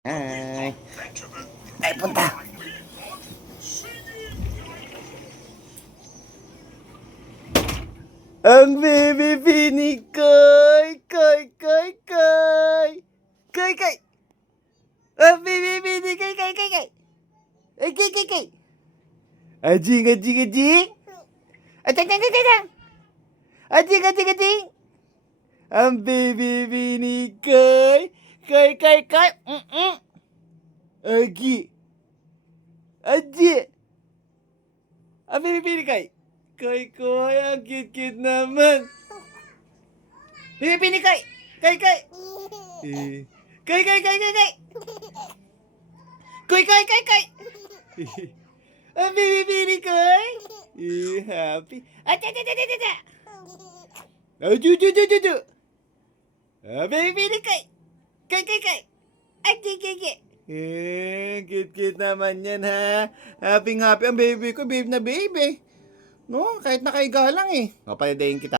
Ay. Ay, punta. Ang baby ni Koy! Koy, Koy, Koy! Koy, Koy! Ang baby ni Koy, Koy, Koy, Koy! Ay, Koy, Koy, Koy! Ajing, ajing, ajing! Atang, atang, atang, atang! Ajing, ajing, ajing! Ang baby ni Koy! Koy, Koy, Koy! Agi! Aji! Ang baby ni Koy! Koy, Koy! Ang cute-cute naman! Baby ni Koy! Koy, Koy! Koy, Koy, Koy, Koy, Koy! Koy, Koy, Koy, Koy! Ang baby Koy! Happy! Ata! Aju, ju, ju, ju, ju! Baby Koy! Koy, Koy, Koy! Ati. Cute-cute naman yan, ha? Happy. Ang baby ko, babe na baby. No, kahit nakaiga lang eh. Papayadayin kita.